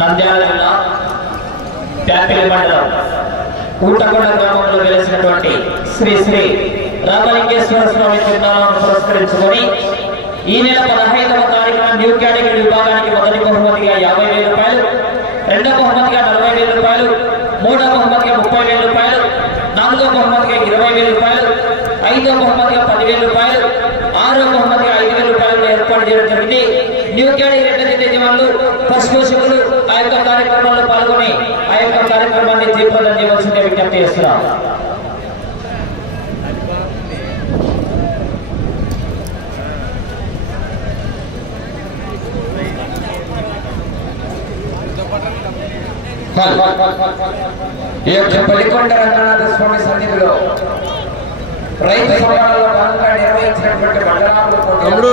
నంద్యాల జిల్లా ప్యాపిలి మండలం ఊటకొండ గ్రామంలో వెలిసినటువంటి శ్రీ శ్రీ రామలింగేశ్వర స్వామి తిరునామాలను పురస్కరించుకొని ఈ నెల పదహైదవ తారీఖున న్యూ కేటగిరీ విభాగానికి మొదటి బహుమతిగా యాభై వేల రూపాయలు రెండవ బహుమతిగా నలభై వేల రూపాయలు మూడవ బహుమతిగా ముప్పై వేల రూపాయలు నాలుగో బహుమతిగా ఇరవై వేల రూపాయలు ఐదో బహుమతిగా పదివేల రూపాయలు ఆరో బహుమతిగా ఐదు వేల రూపాయలు ఏర్పాటు చేయడం జరిగింది. న్యూ కేటగిరీ రెడ్డి వాళ్ళు ఫస్ట్ ఆ యొక్క కార్యక్రమంలో పాల్గొని ఆ యొక్క కార్యక్రమాన్ని తీర్పదం చేయవలసిందే విజ్ఞప్తి చేస్తున్నాం. ఈ యొక్క పల్లికొండ రంగనాథ స్వామి సన్నిధిలో రైతు సభలో భాగంగా నిర్వహించినటువంటి మండలాలు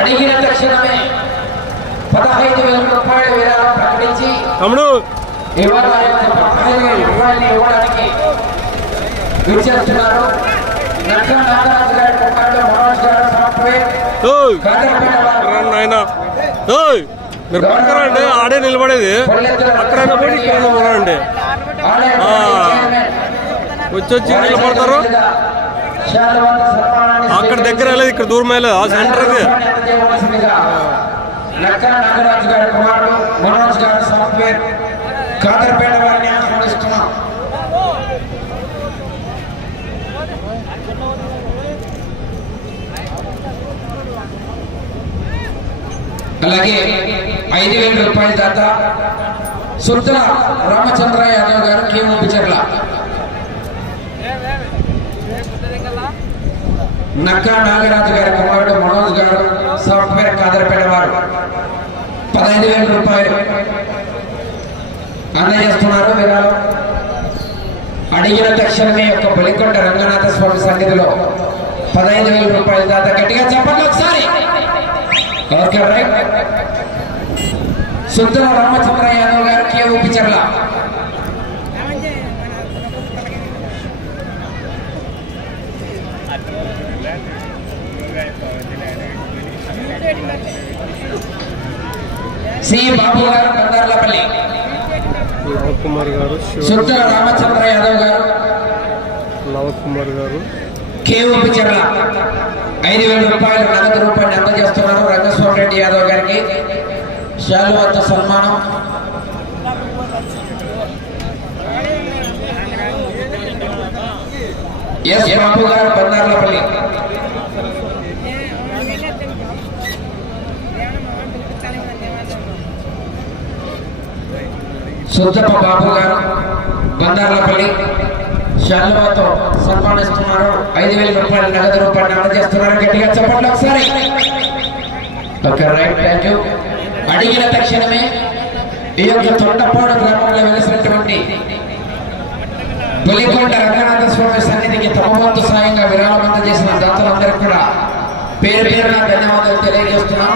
అడిగిన తక్షణమే పదహైదు వేల రూపాయల విరాళం ప్రకటించి రూపాయలు ఇవ్వడానికి విచ్చేస్తున్నారు. నాగరాజు గారి కుమారుడు మనోజ్ గారు సాఫ్ట్వేర్ మీరు ఆడే నిలబడేది. అక్కడైనా పోయి ఇక్కడ పోరండి ఆలయ ఆ. చైర్మన్. వచ్చి వచ్చి నిలబడతారు. అక్కడ దగ్గర వెళ్ళేది ఇక్కడ దూరం వెళ్ళేది. ఆ సెంటర్ ఇది లక్కన నాగరాజు గారి కుమారుడు మనోజ్ గారి సాఫ్ట్వేర్ కాదర్పేట వారిని ఆహ్వానిస్తున్నాం అలాగే ఐదు వేల రూపాయల దాత సుత్తల రామచంద్ర యాదవ్ గారు కేమో నక్కా నాగరాజు గారి కుమారుడు మనోజ్ గారు కాదరపేట వారు పదహైదు వేల రూపాయలు అందజేస్తున్నారు విరాళం. అడిగిన తక్షణమే యొక్క బలికొండ రంగనాథ స్వామి సన్నిధిలో పదహైదు వేల రూపాయలు దాత గట్టిగా చెప్పండి ఒకసారి. Okay right. సుద్దల రామచంద్ర యాదవ్ గారికి కే సి బాబు గారు బందార్లపల్లి నవకుమార్ గారు సుద్దల రామచంద్ర యాదవ్ గారు. నవకుమార్ గారు. కే ఊపిచర్ల ఐదు వేల రూపాయలు నగదు రూపాయలు అందజేస్తున్నారు రంగస్వామి రెడ్డి యాదవ్ గారికి. శాలువాతో సన్మానం. ఎస్ బాబు గారు బందార్లపల్లి సుద్దప్ప బాబు గారు బందార్లపల్లి శాలువాతో సన్మానిస్తున్నారు ఐదు వేల రూపాయలు నగదు రూపాయలు అందజేస్తున్నారు గట్టిగా చెప్పండి ఒకసారి. Okay right thank you. అడిగిన తక్షణమే ఈ యొక్క తొండపాడు గ్రామంలో వెలిసినటువంటి పులికొండ రంగనాథ స్వామి సన్నిధికి తమ వంతు సాయంగా విరాళం అందజేసిన దాతలందరికీ కూడా పేరు పేరున ధన్యవాదాలు తెలియజేస్తున్నాం.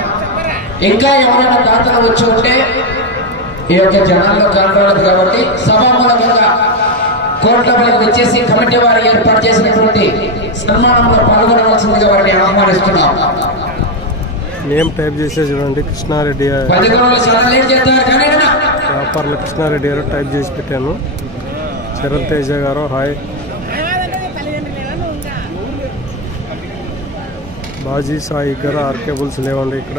ఇంకా ఎవరైనా దాతలు వచ్చి ఉంటే ఈ యొక్క జనాల్లో కనబడదు కాబట్టి సభామూలకంగా కోర్టులకు వచ్చేసి కమిటీ వారు ఏర్పాటు చేసినటువంటి సన్మానంలో పాల్గొనవలసిందిగా వారిని ఆహ్వానిస్తున్నాం. నేమ్ టైప్ చేసే చూడండి కృష్ణారెడ్డి వ్యాపారులు కృష్ణారెడ్డి గారు టైప్ చేసి పెట్టాను. చరణ్ తేజ గారు హాయ్. బాజీ సాయి గారు ఆర్కేబుల్స్ లేవండి ఇక్కడ.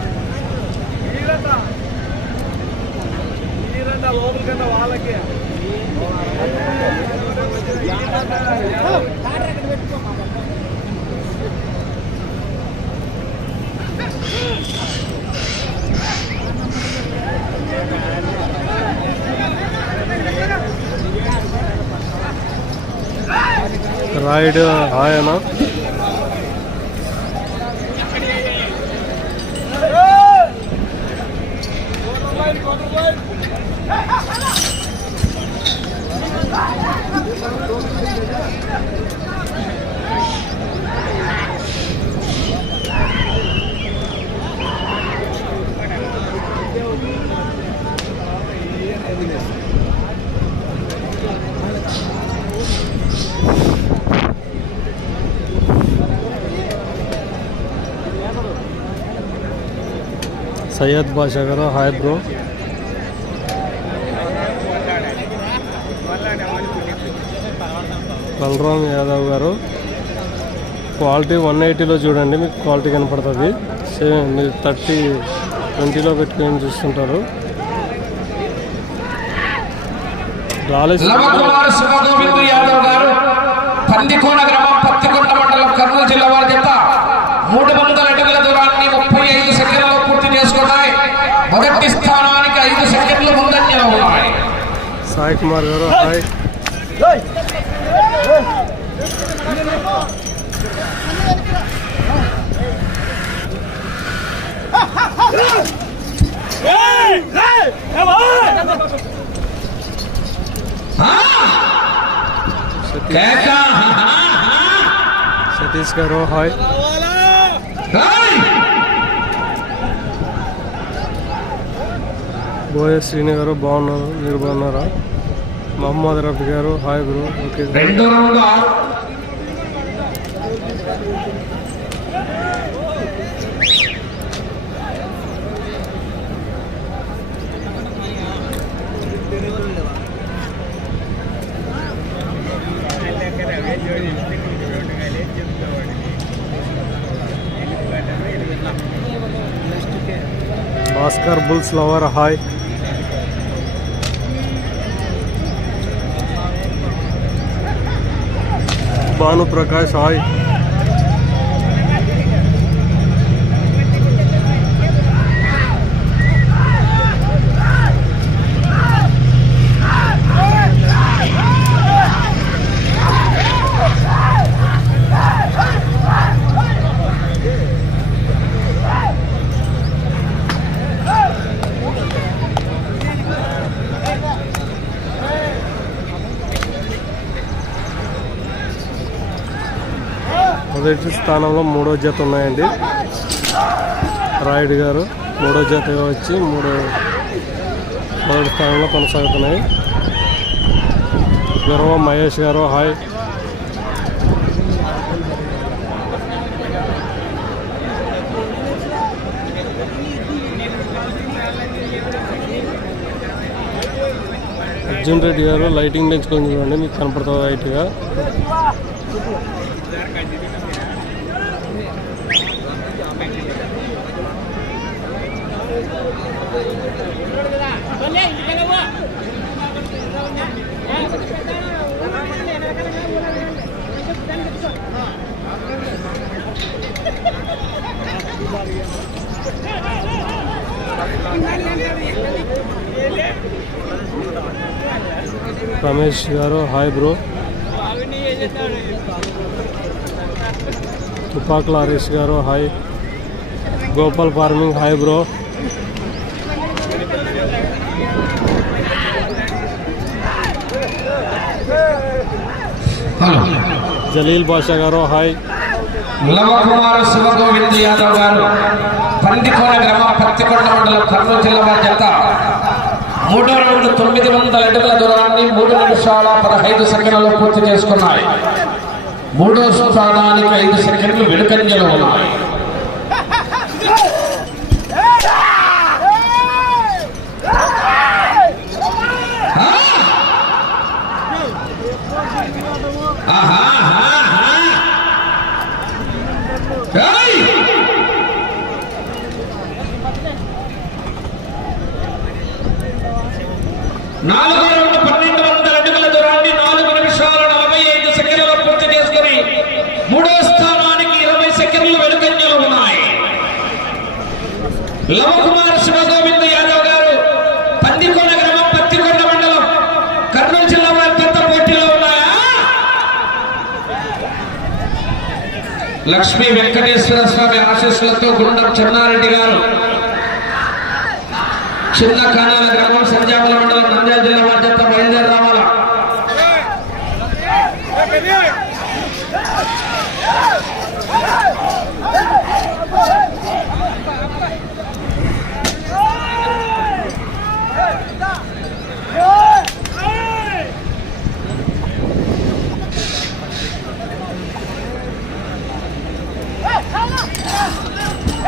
మీరంతా లోపల కన్నా వాళ్ళకి రాయుడు హాయ్ సయ్యద్ బాషా గారు హాయ్ బ్రో. బలరామ్ యాదవ్ గారు. క్వాలిటీ వన్ ఎయిటీలో చూడండి మీకు క్వాలిటీ కనపడుతుంది. సేమ్ మీరు థర్టీ ట్వంటీలో పెట్టుకొని చూస్తుంటారు. రాలేసి లవకుమార్ శివగోవింద్ యాదవ్ గారు పందికోణ గ్రామం పత్తికొండ మండలం కర్నూలు జిల్లా వారి చేత మూడు వందల అడుగుల దూరాన్ని ముప్పై ఐదు సెకండ్లలో పూర్తి చేసుకున్నాయి మొదటి స్థానానికి ఐదు సెకండ్లు ముందంజలో ఉన్నాయి సాయి కుమార్ గారు హాయ్ కేక! సతీష్ గారు హాయ్ హాయ్! బోయ శ్రీని గారు బాగున్నారు మీరు బాగున్నారా మహమ్మద్ రఫీ గారు హాయ్ బ్రో ఓకే రెండో రౌండ్ ఆరు Bhaskar bulls lover hi Bhanu Prakash आय స్థానంలో మూడో జత ఉన్నాయండి. రాయుడు గారు మూడో జతగా వచ్చి మూడో మొదటి స్థానంలో కొనసాగుతున్నాయి. గర్వ మహేష్ గారు హాయ్. అర్జున్ రెడ్డి గారు లైటింగ్ పెంచుకొని చూడండి మీకు కనపడుతుంది లైట్గా? రమేష్ గారు హాయ్ బ్రో తుపాకుల హరీష్ గారు hi Gopal farming hi bro Jalil Basha గారు హాయ్. లవకుమార్ శివగోవింద్ యాదవ్ గారు పందికోన గ్రామ పత్తికొండ మండలం కర్నూలు జిల్లా వారి చేత మూడో రెండు తొమ్మిది వందల అడుగుల దూరాన్ని మూడు నిమిషాల పదహైదు సెకండ్లలో పూర్తి చేసుకున్నాయి. మూడో స్థానానికి ఐదు సెకండ్లు వెనుకంజలు ఉన్నాయి ఆహా, ఆహా, ఆహా. ఏయ్! నాలుగో రౌండ్ పన్నెండు వందల అడుగుల దూరాన్ని నాలుగు నిమిషాల నలభై ఐదు సెకండ్లలో పూర్తి చేసుకుని మూడో స్థానానికి ఇరవై సెకండ్లు వెనుకంజలు ఉన్నాయి. లవకుమార్ శివగోవింద్ యాదవ్ గారు పత్తికొండ గ్రామం పత్తికొండ మండలం కర్నూలు జిల్లా వారి పెద్ద పోటీలో ఉన్నాయా? లక్ష్మీ వెంకటేశ్వర స్వామి ఆశీస్సులతో గుండం చెన్నారెడ్డి గారు చిన్న కానాల గ్రామం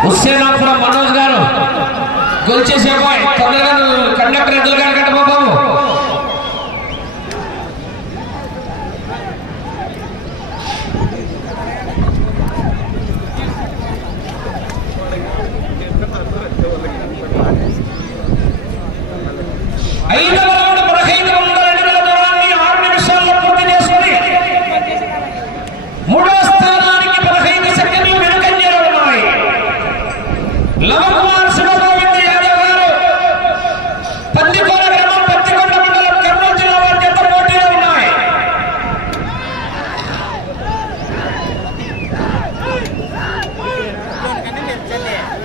హుస్సేనాపురం మనోజ్ గారు గొలిచేసే బాయ్ తొందరగా నువ్వు కండక్టర్ ఎద్దులు గారు కట్ట బాబు ఐదవ రౌండ్ పదహైదు వందల అడుగుల దూరాన్ని ఆరు నిమిషాల్లో పూర్తి చేసుకుని మూడో స్థానానికి పదహైదు సెకండ్లు వెనుకంజలో ఉన్నాయి లవకుమార్ శివగోవింద యాదవ్ గారు పందికొండ గ్రామం పత్తికొండ మండలం కర్నూలు జిల్లా వారి జత పోటీలో ఉన్నాయి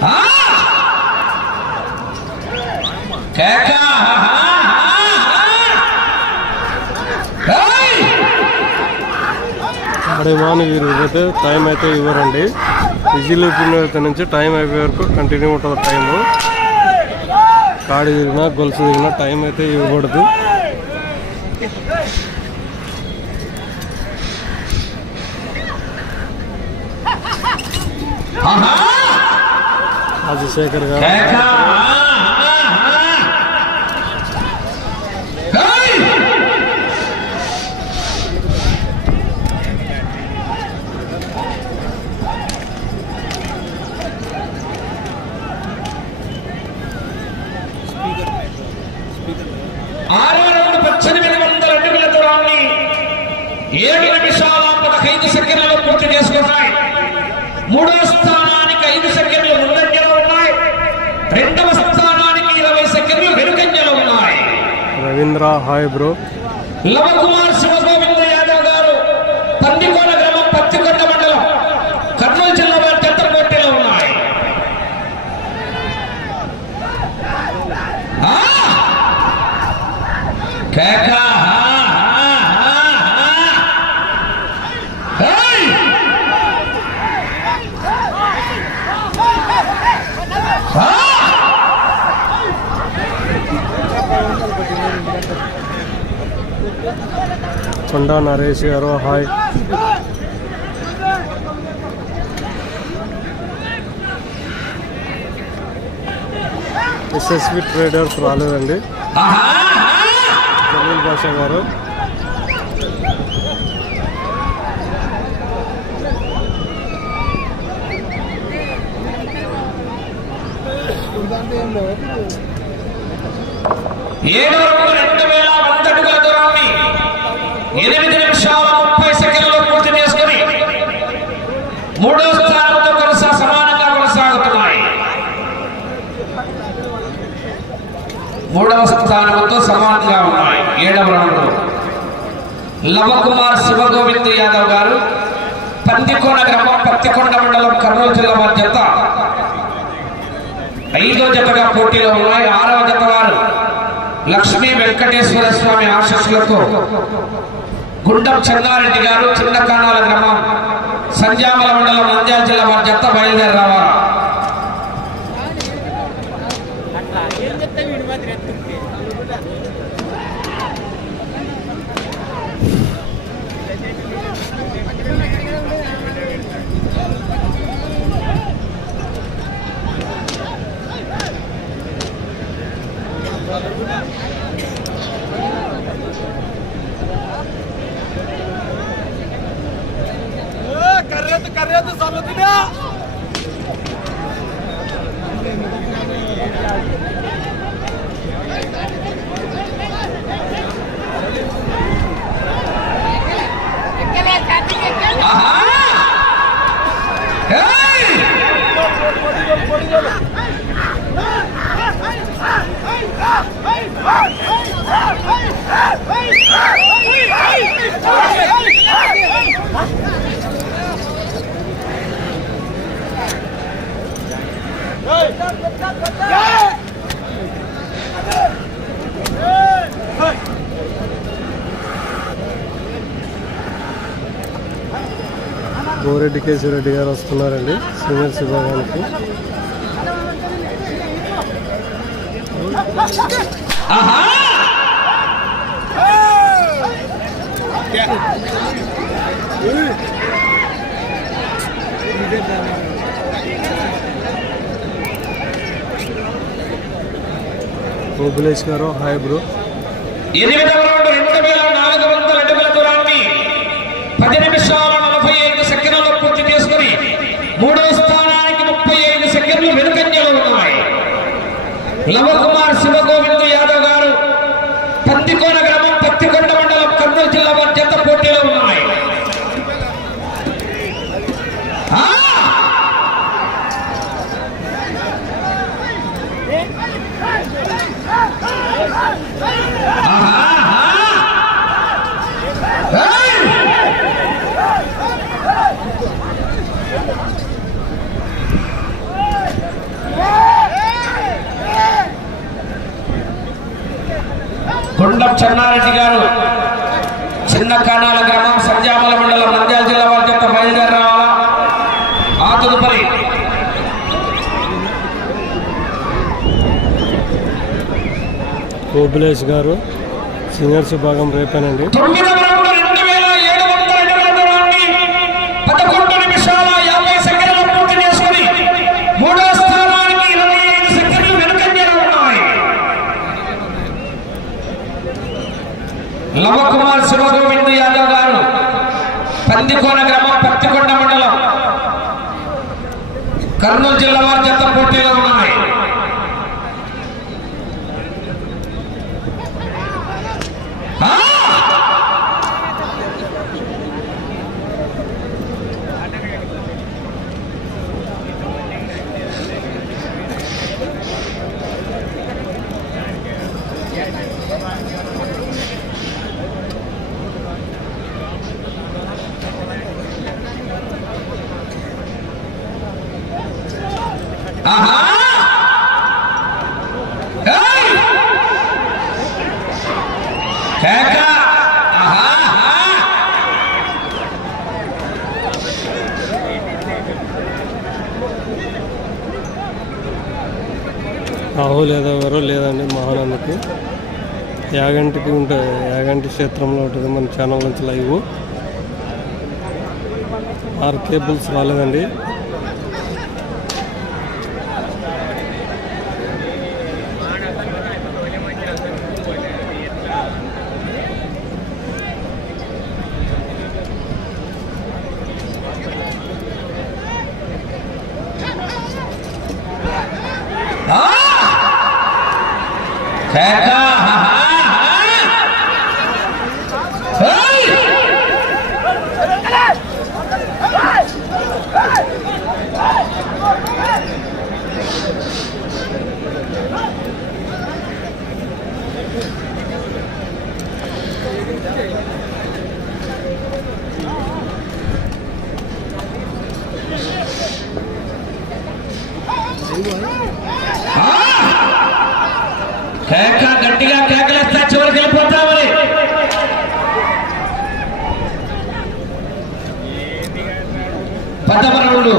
ఆ! కేక! ఏయ్! వాని వీరు అయితే టైం అయితే ఇవ్వరండి. విజిల్ ఊపిన నుంచి టైం అయిపోయే వరకు కంటిన్యూ ఉంటుంది టైము కాడి తిరిగినా గొలుసు తిరిగినా టైం అయితే ఇవ్వకూడదు! రాజశేఖర్ గారు కేక! ఏయ్! ఆరో రౌండ్ పద్దెనిమిది వందల అడుగుల దూరాన్ని ఏడు నిమిషాల పదహైదు సెకండ్లలో పూర్తి చేసుకున్నాయి మూడో స్థానానికి ఐదు సెకండ్లు ముందంజలో ఉన్నాయి రెండవ స్థానానికి ఇరవై సెకండ్లు వెనుకంజలో ఉన్నాయి రవీంద్ర హాయ్ బ్రో లవకుమార్ శివగోవింద యాదవ్ గారు పందికోన గ్రామం పత్తికొండ మండలం కర్నూలు జిల్లా వారి చెత్త పోటీలో ఉన్నాయి! కేక! ఆ! ఆ! ఆ! ఆ! ఏయ్! ఆ! కొండా నరేష్ గారు హాయ్. ఎస్ఎస్వి ట్రేడర్స్ రాలేదండి. ఆహా! జలీల్ బాషా గారు. ఏడు రెండు వేల. ఎనిమిది నిమిషాల ముప్పై సెకండ్లు పూర్తి చేసుకుని మూడో స్థానంతో కొనసా సమానంగా కొనసాగుతున్నాయి. మూడవ స్థానంతో సమానంగా ఉన్నాయి. ఏడవ రౌండ్. లవకుమార్ శివగోవింద్ యాదవ్ గారు పందికొండ గ్రామం పత్తికొండ మండలం కర్నూలు జిల్లా వారి జత ఐదో జతగా పోటీలో ఉన్నాయి. ఆరవ జత వారు లక్ష్మీ వెంకటేశ్వర స్వామి ఆశస్సులతో గుండం చెన్నారెడ్డి గారు చిన్న కాణాల గ్రామం సంజామల మండలం నంద్యాల జిల్లా వారి జత్త బయలుదేరి రావాలా కర్రెత్తు కర్రెత్తు చల్లుతున్నా ఆహా! గోరెడ్డి కేశిరెడ్డి గారు వస్తున్నారండి సీనియర్స్ విభాగానికి. గోపులేష్ గారు హాయ్ బ్రో. లవకుమార్ శివగోవింద్ యాదవ్ గారు పత్తికోన గ్రామం పత్తికొండ మండలం కర్నూలు జిల్లా వారి జత పోటీలో ఉన్నాయి ఆ! కొండం చెన్నారెడ్డి గారు చిన్న కానాల గ్రామం సంజామల మండలం నంద్యాల జిల్లా వారి చేత బయలుదేరి రావాలా ఆ తదుపరి గారు సీనియర్స్ భాగం రేపేనండి తొమ్మిదవ రౌండ్ రెండు వేల ఏడు వందల అడుగుల దూరాన్ని పదకొండు నిమిషాల యాభై సెకండ్లు పూర్తి చేసుకుని మూడో స్థానానికి ఇరవై ఐదు సెకండ్లు వెనుకంజలో ఉన్నాయి లవకుమార్ శివగోవింద్ యాదవ్ గారు. పందికోన గ్రామ పత్తికొండ మండలం కర్నూలు జిల్లా వారి జత పోటీలో ఉన్నాయి ఆ! ఆహా ఏయ్! కేక ఆహా ఆహా. రాహుల్ యాదవ్ గారు లేదండి మహానందకి యాగంటికి ఉంటుంది యాగంటి క్షేత్రంలో ఉంటుంది మన ఛానల్ నుంచి లైవ్. ఆర్ కేబుల్స్ రాలేదండి ఆ! కేక ఆహా ఆహా. ఏయ్! కేక గట్టిగా కేకలేస్తా చివరికి వెళ్ళిపోతామని మరి.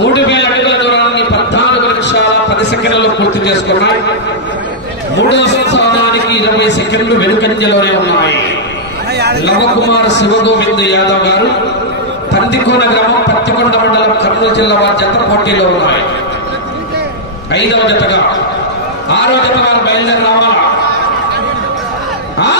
మూడు వేల అడుగుల దూరాన్ని పద్నాలుగు నిమిషాల పది సెకండ్లలో పూర్తి చేసుకున్నాయి. మూడో స్థానానికి ఇరవై సెకండ్లు వెనుకంజలోనే ఉన్నాయి. లవకుమార్ శివగోవింద్ యాదవ్ గారు పందికోన గ్రామం పత్తికొండ మండలం కర్నూలు జిల్లా వారి జత పోటీలో ఉన్నాయి. ఐదవ జతగా ఆరో జత వారు బయలుదేరి రావాలా ఆ!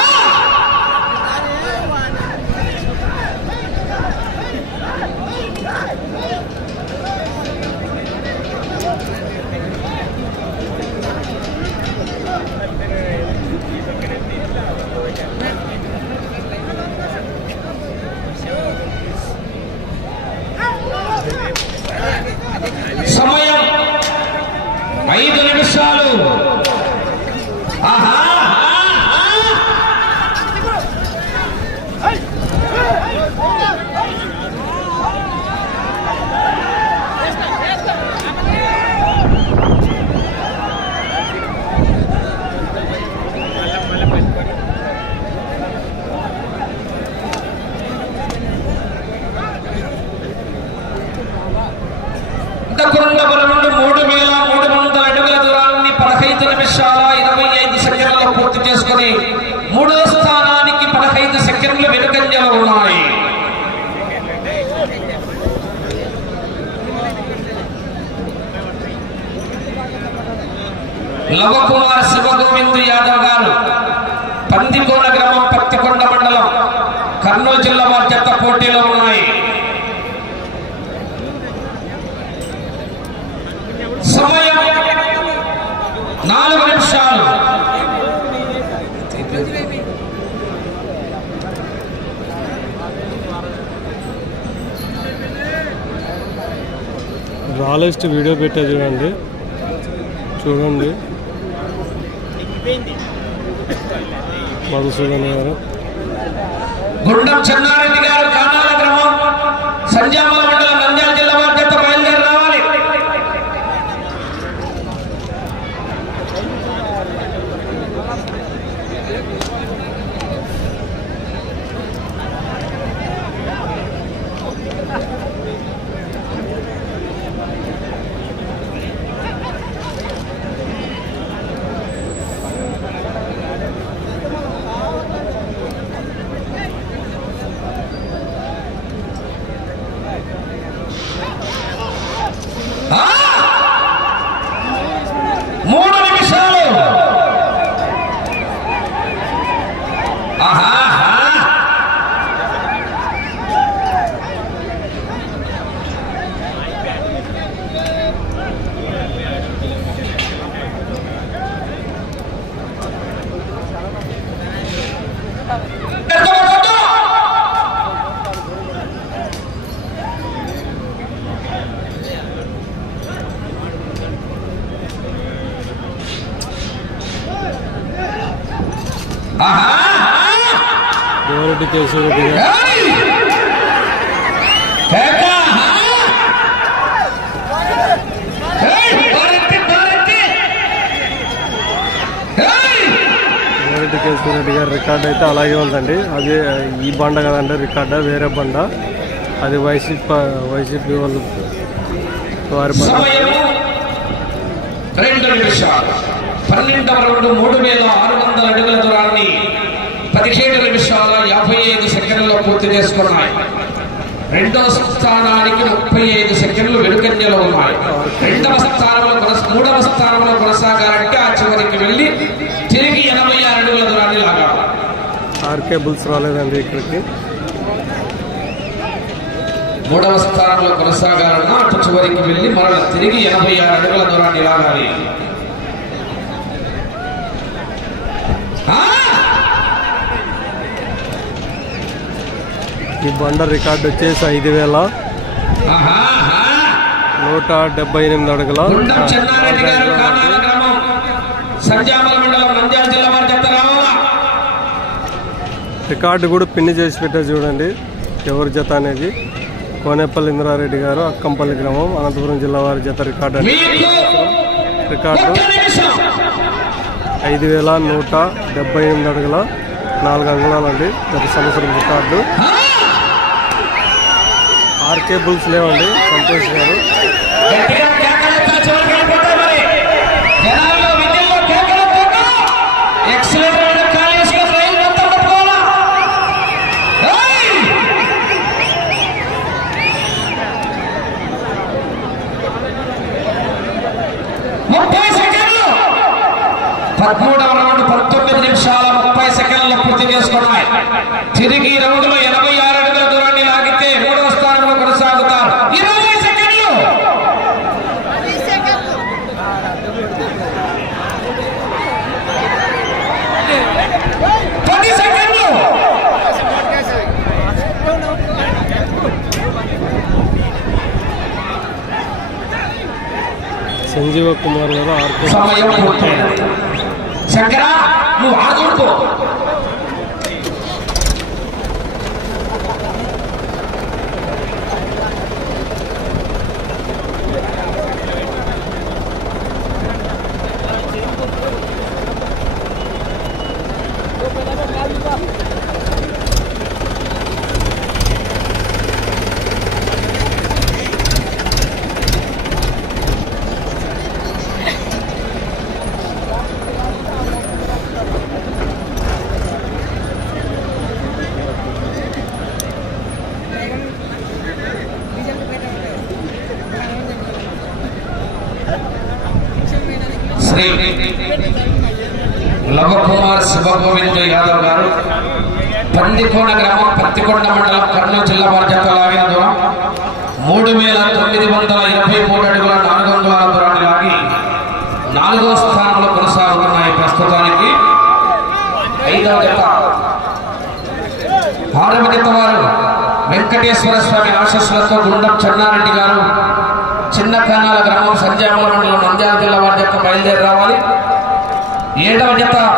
సమయం ఐదు నిమిషాలు ఆహా ఆహా. ఇంతకుముందు నుండి మూడు వేల మూడు వందల అడుగుల దూరాన్ని పదహైదు నిమిషాల ఇరవై ఐదు సెకండ్లలో పూర్తి చేసుకుని మూడో స్థానానికి పదహైదు సెకండ్లు వెనుకంజలు ఉన్నాయి. లవకుమార్ శివ శివగోవింద్ యాదవ్ గారు పందికోన గ్రామం పత్తికొండ మండలం కర్నూలు జిల్లా వారి చెత్త పోటీలో ఉన్నాయి సమయం నాలుగు నిమిషాలు రాలెస్ట్ వీడియో పెట్టా చూడండి. చూడండి. మధుసూదన్ గారు. గుండం చెన్నారెడ్డి గారు కానాల గ్రామం సంజామల మండలం నంద్యాల జిల్లా వారి చెత్త బయలుదేరి రావాలి ఆ! మూడు నిమిషాలు ఆహా ఆహా దేవరెడ్డి కేశవరెడ్డి గారు ఏయ్! కేక! ఏయ్! భారతి, భారతి! ఏయ్! దేవరెడ్డి కేశవరెడ్డి గారి రికార్డ్ అయితే అలాగే ఉందండి. అది ఈ బండ కదండి రికార్డ్ వేరే బండ. అది వైసీపీ వైసీపీ వాళ్ళు వారి రెండు నిమిషాలు. పన్నెండవ రౌండ్ మూడు వేల ఆరు వందల అడుగుల దూరాన్ని పదిహేడు నిమిషాల యాభై ఐదు సెకండ్లలో పూర్తి చేసుకున్నాయి. రెండవ స్థానానికి ముప్పై ఐదు సెకండ్లు వెనుకంజలో ఉన్నాయి. రెండవ స్థానంలో మూడవ స్థానంలో కొనసాగాలంటే ఆ చివరికి వెళ్ళి తిరిగి ఎనభై ఆరు అడుగుల దూరాన్ని లాగాలి ఆర్కే బుల్స్ రాలేదండి ఇక్కడికి మూడవ స్థానంలో కొనసాగాలన్నా అటు చివరికి వెళ్ళి మరల తిరిగి ఎనభై ఆరు అడుగుల దూరాన్ని లాగాలి! ఈ బండ రికార్డ్ వచ్చేసి ఐదు వేల. నూట డెబ్బై ఎనిమిది అడుగుల గుండం చెన్నారెడ్డి గారు కానాల గ్రామం సంజామల మండలం నంద్యాల జిల్లా వారి చెత్త రావాలా రికార్డు కూడా పిన్ని చేసి పెట్టారు చూడండి. ఎవరి జత అనేది. కోనేపల్లి ఇంద్రారెడ్డి గారు అక్కంపల్లి గ్రామం అనంతపురం జిల్లా వారి జత రికార్డు అండి. రికార్డు ఐదు వేల నూట డెబ్బై ఎనిమిది అడుగుల నాలుగు అంగుళాలండి. గత సంవత్సరం రికార్డు. ఆర్కేబుల్స్ ఆర్కే బుల్స్ లేవండి. సంతోష్ గారు. పదమూడవ రౌండ్ పంతొమ్మిది నిమిషాల ముప్పై సెకండ్ల పూర్తి చేసుకున్నాయి. తిరిగి ఈ రౌండ్లో ఎనభై ఆరు అడుగుల దూరాన్ని లాగితే మూడవ స్థానంలో కొనసాగుతారు. ఇరవై సెకండ్లు! పది సెకండ్లు! సంజీవ కుమార్ గారు సమయం పూర్తయింది. శంకర నువ్వు ఆడుకో శ్రీ శివగోవింద్ యాదవ్ గారు పందికోన గ్రామం పత్తికొండ మండలం కర్నూలు జిల్లా వారి జత లాగిన దూరం. మూడు వేల తొమ్మిది వందల ఇరవై మూడు అడుగుల నాలుగు వందల దూరాన్ని లాగి నాలుగో స్థానంలో కొనసాగుతున్నాయి ప్రస్తుతానికి ఐదవ జత. ఆరవ జత వారు వెంకటేశ్వర స్వామి ఆశస్సులతో గుండం చెన్నారెడ్డి గారు చిన్న కన్నాల గ్రామం సంజయమూల మండలం నంద్యాల జిల్లా వారి జత బయలుదేరి రావాలి. ఏడవ జత.